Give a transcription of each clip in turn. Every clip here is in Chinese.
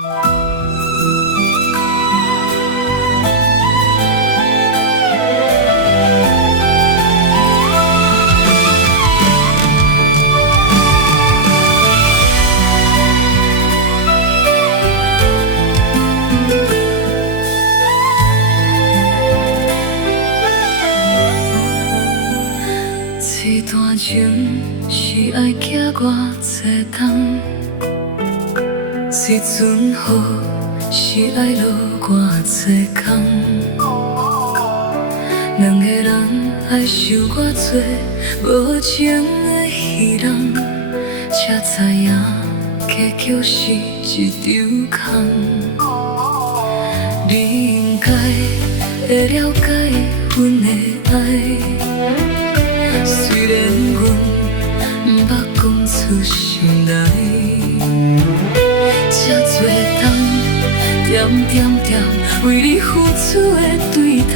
这段情是爱行偌济冬，这阵雨是爱落偌济工，两个人爱受偌济无情的戏人，才知影结局是一场空。你应该会了解阮的爱。虽然阮不捌讲出心内，这多冬点点点为你付出的对待，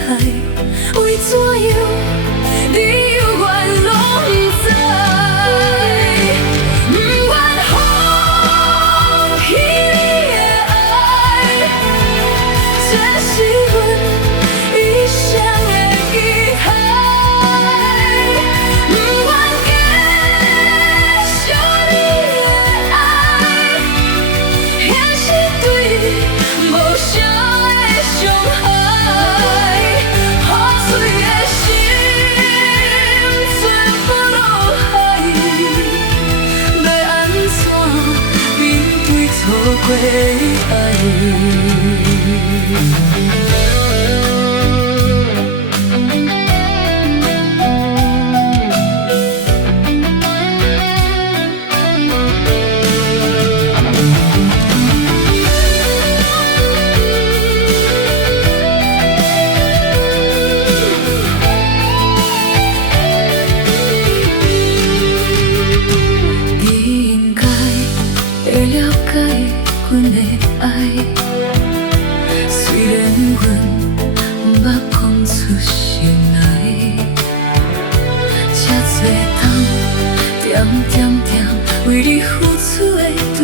为怎样你犹原拢不知？不愿放弃你的爱，这是阮一生的遗憾。错过爱，你应该会了解。阮的爱，虽然阮不捌讲出心内，这多冬点点点为你付出的对